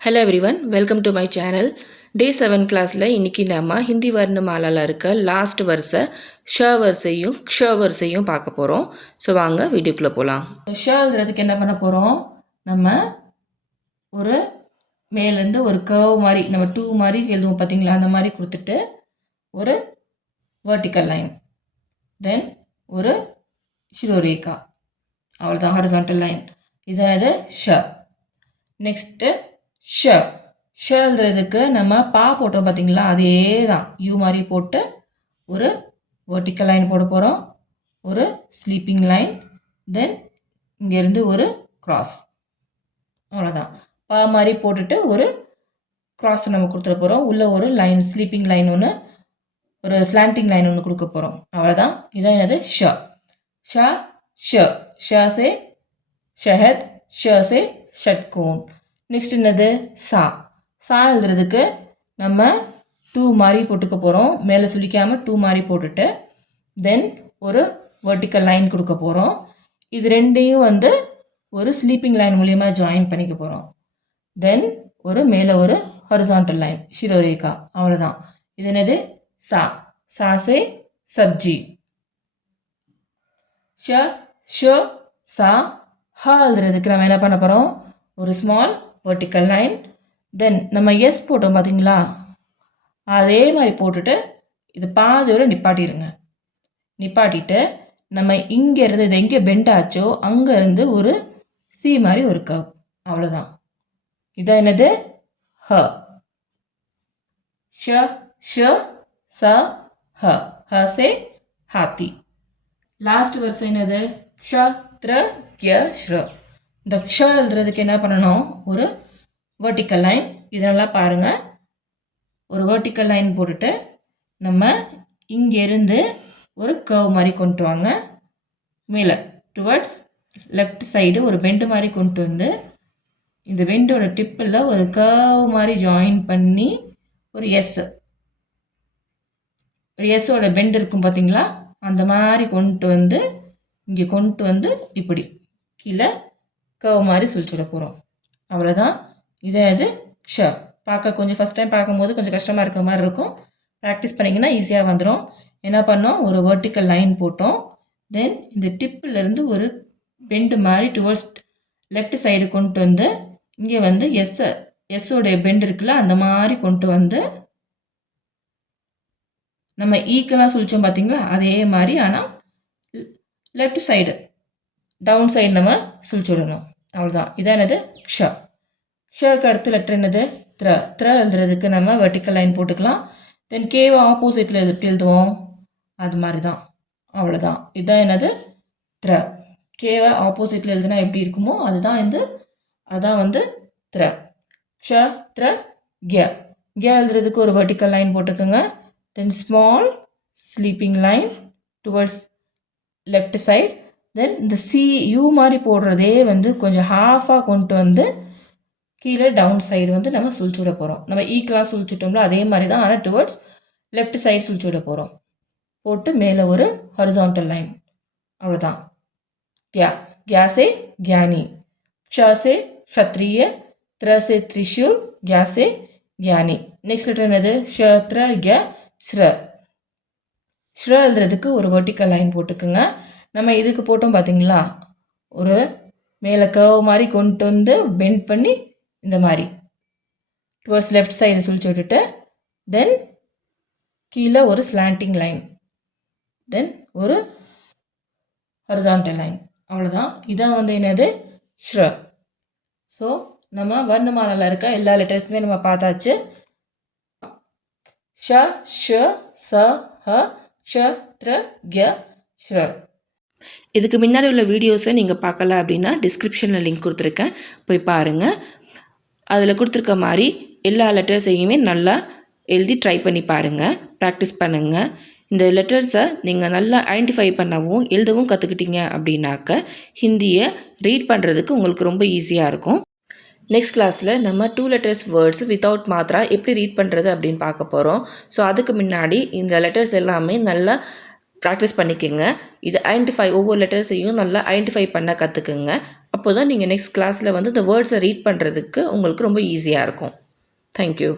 Hello everyone, welcome to my channel. Day 7 கிளாஸில் இன்றைக்கி நம்ம ஹிந்தி வர்ணமாலாவில் இருக்க லாஸ்ட் வரிசை ஷ வரிசையும் க்ஷ வரிசையும் பார்க்க போகிறோம். ஸோ வாங்க வீடியோக்குள்ளே போகலாம். ஷங்கிறதுக்கு என்ன பண்ண போகிறோம், நம்ம ஒரு மேலேருந்து ஒரு கர்வ் மாதிரி நம்ம 2 மாதிரி எழுதுவோம் பார்த்தீங்களா, அந்த மாதிரி கொடுத்துட்டு ஒரு வெர்டிக்கல் லைன், தென் ஒரு ஷிரோரேகா, அவ்வளோதான் ஹாரிசான்டல் லைன். இதாவது ஷ. நெக்ஸ்ட்டு ஷ. ஷங்கிறதுக்கு நம்ம பா போட்டோம் பார்த்தீங்களா, அதே தான் யூ மாதிரி போட்டு ஒரு வெர்டிக்கல் லைன் போட போகிறோம், ஒரு ஸ்லீப்பிங் லைன், தென் இங்கேருந்து ஒரு க்ராஸ், அவ்வளோதான். பா மாதிரி போட்டுட்டு ஒரு க்ராஸ் நம்ம கொடுத்துட போகிறோம். உள்ளே ஒரு லைன் ஸ்லீப்பிங் லைன் ஒன்று, ஒரு ஸ்லாண்டிங் லைன் ஒன்று கொடுக்க போகிறோம், அவ்வளோதான். இதான் என்னது ஷ. ஷ ஷ. ஷ சே ஷஹத், ஷ சே ஷட்கோன். நெக்ஸ்ட் என்னது சா. சா எழுதுறதுக்கு நம்ம 2 மாதிரி போட்டுக்க போகிறோம், மேலே சுழிக்காமல் 2 மாதிரி போட்டுட்டு தென் ஒரு வெர்டிக்கல் லைன் கொடுக்க போகிறோம். இது ரெண்டையும் ஒரு ஸ்லீப்பிங் லைன் மூலியமாக ஜாயின் பண்ணிக்க போகிறோம். தென் ஒரு மேலே ஒரு ஹாரிசான்டல் லைன் ஷிரோரேகா, அவ்வளோதான். இது என்னது சா. சா சே சப்ஜி. ஷ ஷ சா. ஹ எழுதுறதுக்கு நம்ம என்ன பண்ண போகிறோம், ஒரு ஸ்மால் வெர்டிக்கல் லைன், தென் நம்ம எஸ் போட்டோம் பார்த்தீங்களா, அதே மாதிரி போட்டுட்டு இது பாதியோட நிப்பாட்டிடுங்க. நிப்பாட்டிட்டு நம்ம இங்கேருந்து இது எங்கே பெண்ட் ஆச்சோ அங்கேருந்து ஒரு சி மாதிரி ஒரு கர்வ், அவ்வளோதான். இதான் என்னது ஹ. ஷ ஷ ச ஹ. ஹ சே ஹாத்தி. லாஸ்ட் வருஷம் என்னது க்ஷ த்ர க்ய ஸ்ர. இந்த க்ஷ எழுதுறதுக்கு என்ன பண்ணணும், ஒரு வெர்டிக்கல் லைன். இதெல்லாம் பாருங்கள், ஒரு வெர்டிக்கல் லைன் போட்டுட்டு நம்ம இங்கேருந்து ஒரு கர்வ் மாதிரி கொண்டு வாங்க, மேலே டுவர்ட்ஸ் லெஃப்ட் சைடு ஒரு பெண்டு மாதிரி கொண்டு வந்து இந்த பெண்டோட டிப்பில் ஒரு கர்வ் மாதிரி ஜாயின் பண்ணி ஒரு எஸ், ஒரு எஸ்ஸோட பெண்ட் இருக்கும் பார்த்தீங்களா, அந்த மாதிரி கொண்டு வந்து இங்கே கொண்டு வந்து இப்படி கீழே கர்வ் மாதிரி சுழிச்சுட போகிறோம், அவ்வளோதான். இது ஷ. பார்க்க கொஞ்சம் ஃபஸ்ட் டைம் பார்க்கும்போது கொஞ்சம் கஷ்டமாக இருக்கிற மாதிரி இருக்கும், ப்ராக்டிஸ் பண்ணிங்கன்னா ஈஸியாக வந்துடும். என்ன பண்ணோம், ஒரு வெர்டிக்கல் லைன் போட்டோம், தென் இந்த டிப்பிலேருந்து ஒரு பெண்டு மாதிரி டுவர்ட்ஸ் லெஃப்ட் சைடு கொண்டு வந்து இங்கே எஸ்ஸோடைய பெண்டு இருக்குல்ல, அந்த மாதிரி கொண்டு வந்து நம்ம ஈக்கெல்லாம் சுழிச்சோம் பார்த்தீங்களா, அதே மாதிரி ஆனால் லெஃப்ட் சைடு டவுன் சைடு நம்ம சுழிச்சு விடணும், அவ்வளோதான். இதான் என்னது ஷ. ஷக்கு அடுத்த லெட்டர் என்னது த்ர. த்ர எழுதுறதுக்கு நம்ம வெர்டிக்கல் லைன் போட்டுக்கலாம், தென் கேவை ஆப்போசிட்டில் எப்படி எழுதுவோம் அது மாதிரி தான், அவ்வளோதான். இதுதான் என்னது த்ர. கேவை ஆப்போசிட்டில் எழுதுனா எப்படி இருக்குமோ அதுதான் அதான் த்ர. ஷ த்ர க்ய. க்ய எழுதுறதுக்கு ஒரு வெர்டிக்கல் லைன் போட்டுக்கோங்க, then small sleeping line towards left side, then இந்த சி யூ மாதிரி போடுறதே கொஞ்சம் ஹாஃபாக கொண்டு வந்து கீழே டவுன் சைடு நம்ம சுழிச்சு விட போகிறோம். நம்ம ஈக்கெலாம் சுழிச்சுட்டோம்ல அதே மாதிரி தான், ஆனால் டுவர்ட்ஸ் லெஃப்ட் சைடு சுழிச்சு விட போகிறோம். போட்டு மேலே ஒரு ஹாரிசான்டல் லைன், அவ்வளோதான். க்யா. க்யாசே க்யானி. க்ஷாசே க்ஷத்ரிய. த்ரசே த்ரிஷூல். க்யாசே க்யானி. நெக்ஸ்ட் லெட்டர் என்னது ஷ த்ர க்ய ஸ்ர. ஸ்ர எழுதுறதுக்கு ஒரு வெர்டிக்கல் லைன் போட்டுக்குங்க. நம்ம இதுக்கு போட்டோம் பார்த்தீங்களா, ஒரு மேலே கர்வ் மாதிரி கொண்டு வந்து பெண்ட் பண்ணி இந்த மாதிரி டுவர்ட்ஸ் லெஃப்ட் சைடு சுழிச்சு விட்டுட்டு தென் கீழே ஒரு ஸ்லாண்டிங் லைன், தென் ஒரு ஹாரிசான்டல் லைன், அவ்வளோதான். இதான் என்னது ஷ்ர. ஸோ நம்ம வர்ணமாலையில் இருக்க எல்லா லெட்டர்ஸுமே நம்ம பார்த்தாச்சு. ஷ ஷ ச ஹ ஷ த்ர க்ய ஸ்ர. இதுக்கு முன்னாடி உள்ள வீடியோஸை நீங்கள் பார்க்கல அப்படின்னா டிஸ்கிரிப்ஷனில் லிங்க் கொடுத்துருக்கேன், போய் பாருங்கள். அதில் கொடுத்துருக்க மாதிரி எல்லா லெட்டர்ஸையுமே நல்லா எழுதி ட்ரை பண்ணி பாருங்கள், ப்ராக்டிஸ் பண்ணுங்கள். இந்த லெட்டர்ஸை நீங்கள் நல்லா ஐடென்டிஃபை பண்ணவும் எழுதவும் கற்றுக்கிட்டீங்க அப்படின்னாக்க ஹிந்தியை ரீட் பண்ணுறதுக்கு உங்களுக்கு ரொம்ப ஈஸியாக இருக்கும். நெக்ஸ்ட் கிளாஸில் நம்ம 2 லெட்டர்ஸ் வேர்ட்ஸ் வித்தவுட் மாத்ரா எப்படி ரீட் பண்ணுறது அப்படின்னு பார்க்க போகிறோம். ஸோ அதுக்கு முன்னாடி இந்த லெட்டர்ஸ் எல்லாமே நல்லா ப்ராக்டிஸ் பண்ணிக்கோங்க. இது ஒவ்வொரு லெட்டர்ஸையும் நல்லா ஐடென்டிஃபை பண்ண கற்றுக்குங்க. அப்போ தான் நீங்கள் நெக்ஸ்ட் கிளாஸில் வந்து இந்த வேர்ட்ஸை ரீட் பண்ணுறதுக்கு உங்களுக்கு ரொம்ப ஈஸியாக இருக்கும். தேங்க்யூ.